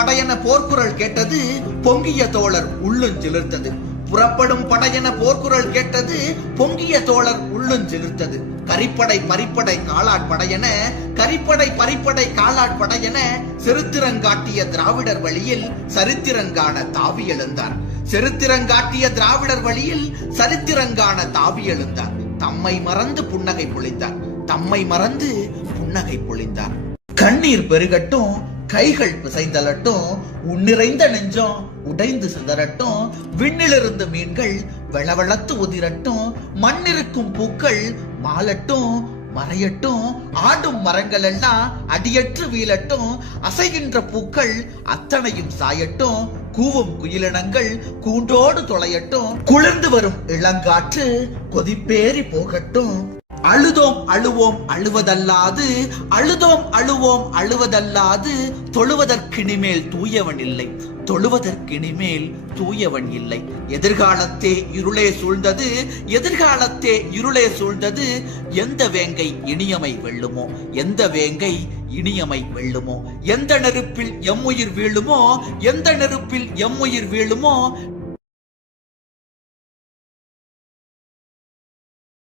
படையென போர்க்குரல் கேட்டது, பொங்கிய தோழர் உள்ளுஞ்சிலிர்த்தது. புறப்படும் படையென போர்க்குரல் கேட்டது, பொங்கிய தோழர் உள்ளுஞ்சிலிர்த்தது. கரிப்படை பரிப்படை காலாட்படையென, கரிப்படை பரிப்படை காலாட்படையென செருத்திரங்காட்டிய திராவிடர் வழியில் சரித்திரங்கான தாவி எழுந்தார். செருத்திரங்காட்டிய திராவிடர் வழியில் சரித்திரங்கான தாவி எழுந்தார். தம்மை மறந்து புன்னகை பொழிந்தார். தம்மை மறந்து புன்னகை பொழிந்தார். கண்ணீர் பெருகட்டும், கைகள் பிசைந்தலட்டும், உன்னிறைந்த நெஞ்சம் உடைந்து சிதறட்டும். விண்ணிலிருந்து மீன்கள் வெளவெளத்து உதிரட்டும், மண்ணிருக்கும் பூக்கள் மாலட்டும் மறையட்டும். ஆடும் மரங்கள் எல்லாம் அடியற்று வீழட்டும், அசைகின்ற பூக்கள் அத்தனையும் சாயட்டும். கூவும் குயிலினங்கள் கூண்டோடு தொலையட்டும், குளிர்ந்து வரும் இளங்காற்று கொதிப்பேறி போகட்டும். அழுதோம் அழுவோம் அழுவதல்லாது, அழுதோம் அழுவோம் அழுவதல்லாது, தொழுவதற்கினிமேல் தூயவன் இல்லை, தொழுவதற்கினிமேல் தூயவன் இல்லை. எதிர்காலத்தே இருளே சூழ்ந்தது, எதிர்காலத்தே இருளே சூழ்ந்தது. எந்த வேங்கை இனியமை வெல்லுமோ, எந்த வேங்கை இனியமை வெல்லுமோ. எந்த நெருப்பில் எம்முயிர் வீழுமோ, எந்த நெருப்பில் எம்முயிர் வீழுமோ.